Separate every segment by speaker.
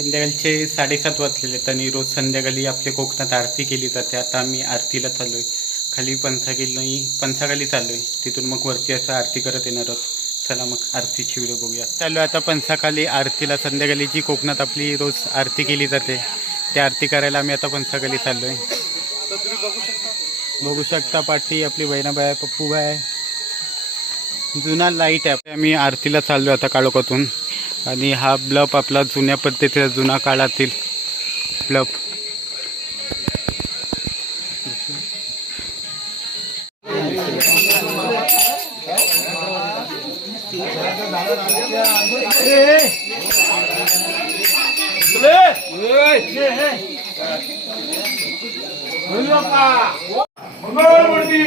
Speaker 1: संध्याकाळचे साडेसात वाजलेले आहेत आणि रोज संध्याकाळी आपल्या कोकणात आरती केली जाते. आता आम्ही आरतीला चाललो आहे खाली पंचाखाली पंचाखाली चाललो आहे तिथून मग वरती असं आरती करत येणार आहोत. चला मग आरतीची व्हिडिओ बघूया. चालू आता पंचाखाली आरतीला. संध्याकाळी जी कोकणात आपली रोज आरती केली जाते त्या आरती करायला आम्ही आता पंचाखाली चाललो आहे बघू शकता पाठी आपली बहिणाबाई आहे पप्पूबाई आहे. जुना लाइट आहे. आम्ही आरतीला चाललो आता काळोखातून. आणि हा ब्लब आपला जुन्या पद्धतीचा जुना काळातील ब्लब
Speaker 2: मंगळमूर्ती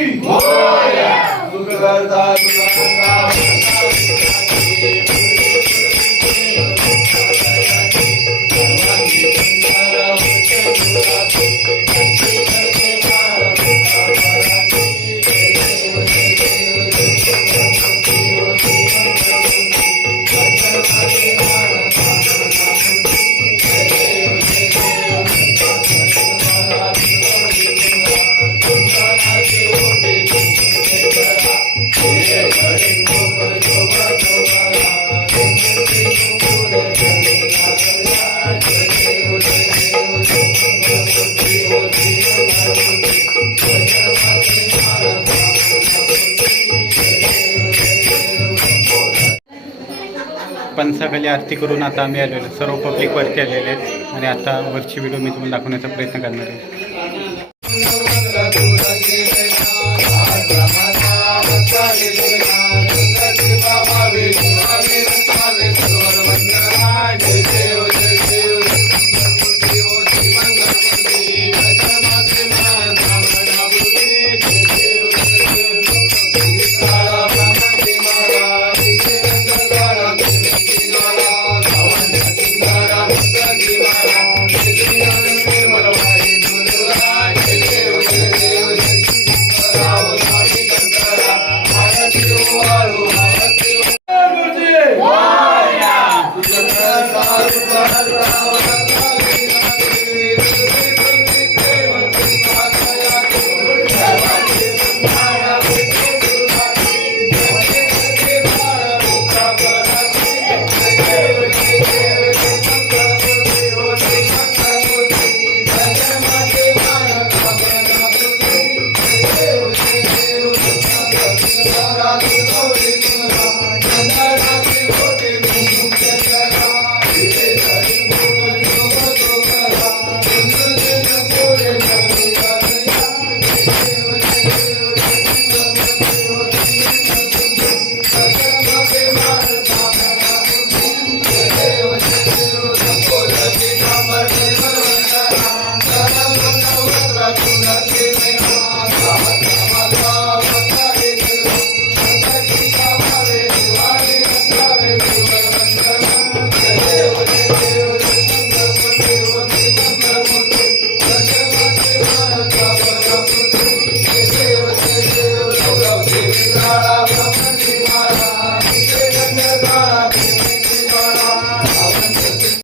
Speaker 1: फणसाखाली आरती करून आता आम्ही आलेलो. सर्व पब्लिक वरती आलेले आहेत. आणि आता वरची व्हिडिओ मी तुम्हाला दाखवण्याचा प्रयत्न करणार आहे.